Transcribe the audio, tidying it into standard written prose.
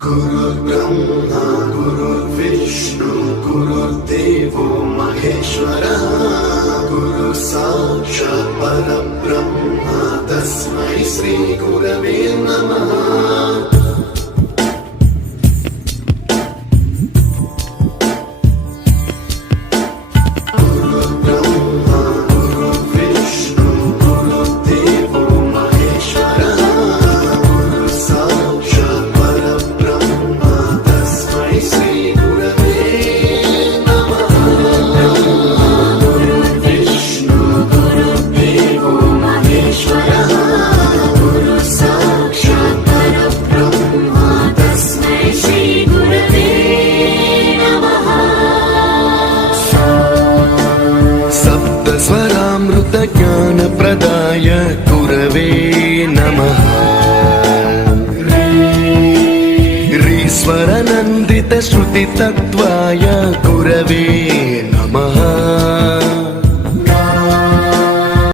गुरुर्ब्रह्मा गुरुर्विष्णु गुरुर्देवो महेश्वरः गुरु साक्षात् परब्रह्म तस्मै श्री गुरवे नमः। स्वरामृत ज्ञान प्रदाय गुरवे नमः। ऋस्वर नन्दित श्रुति तत्त्वाय गुरवे